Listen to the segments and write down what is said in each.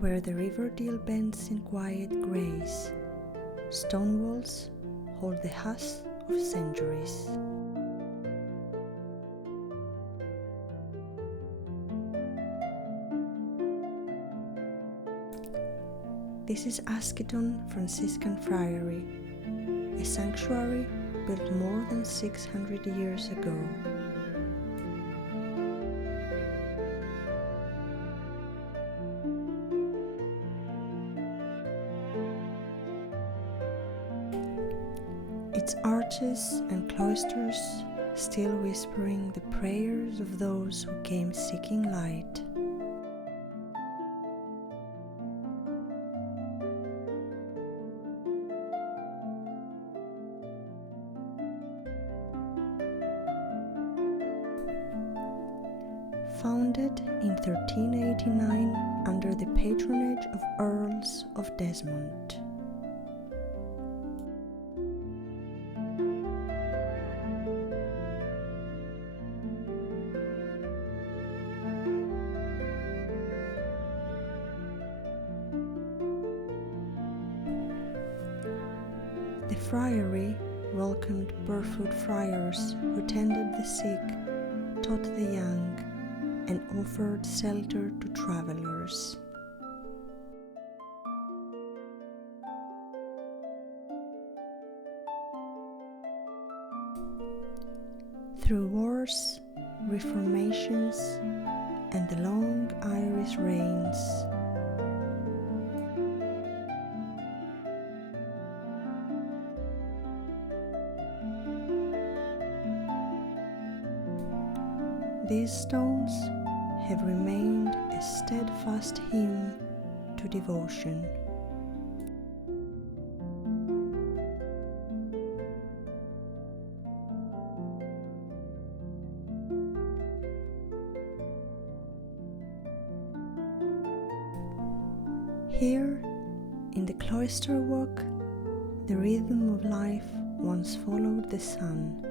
where the river Deel bends in quiet grace. Stone walls hold the husk of centuries. This is Askeaton Franciscan Friary, a sanctuary built more than 600 years ago. Its arches and cloisters still whispering the prayers of those who came seeking light. Founded in 1389 under the patronage of Earls of Desmond. The friary welcomed barefoot friars who tended the sick, taught the young, and offered shelter to travelers. Through wars, reformations, and the long Irish reigns, these stones have remained a steadfast hymn to devotion. Here, in the cloister walk, the rhythm of life once followed the sun.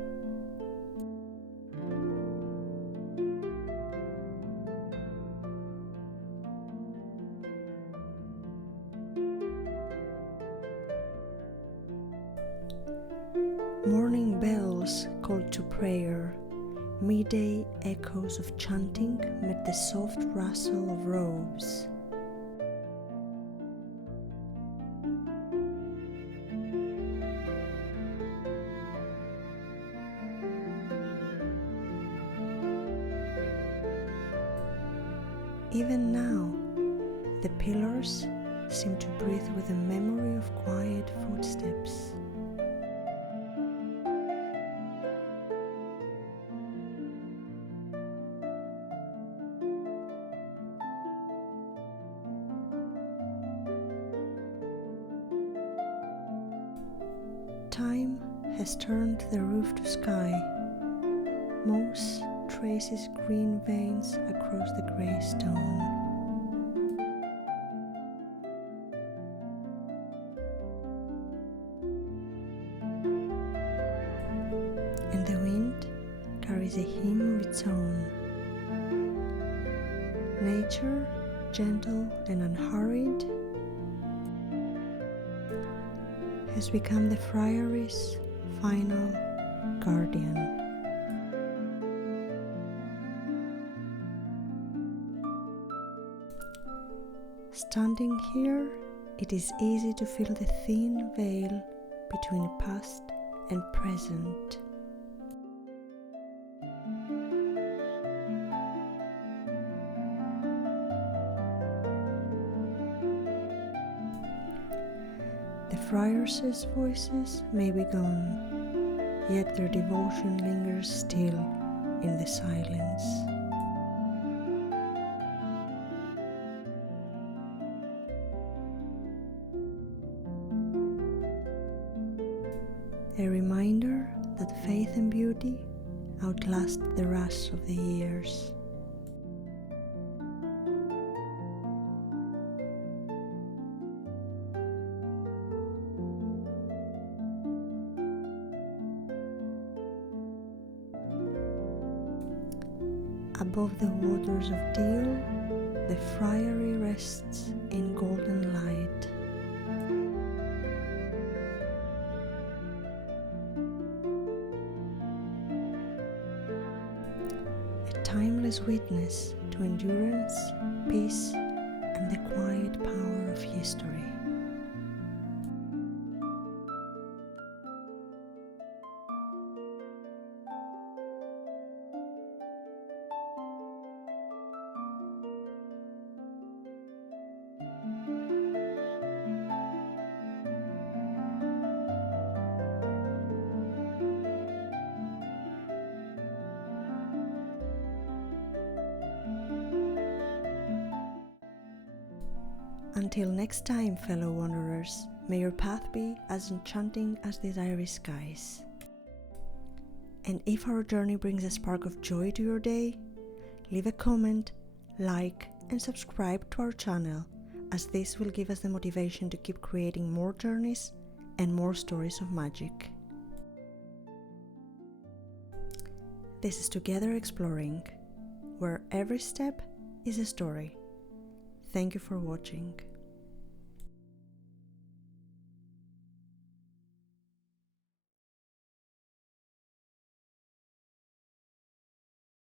Morning bells called to prayer, midday echoes of chanting met the soft rustle of robes. Even now, the pillars seem to breathe with the memory of quiet footsteps. Time has turned the roof to sky. Moss traces green veins across the grey stone. And the wind carries a hymn of its own. Nature, gentle and unhurried, has become the friary's final guardian. Standing here, it is easy to feel the thin veil between past and present. The friars' voices may be gone, yet their devotion lingers still in the silence. A reminder that faith and beauty outlast the rush of the years. Above the waters of Deel, the friary rests in golden light. A timeless witness to endurance, peace, and the quiet power of history. Until next time, fellow wanderers, may your path be as enchanting as these iris skies. And if our journey brings a spark of joy to your day, leave a comment, like, and subscribe to our channel, as this will give us the motivation to keep creating more journeys and more stories of magic. This is Together Exploring, where every step is a story. Thank you for watching.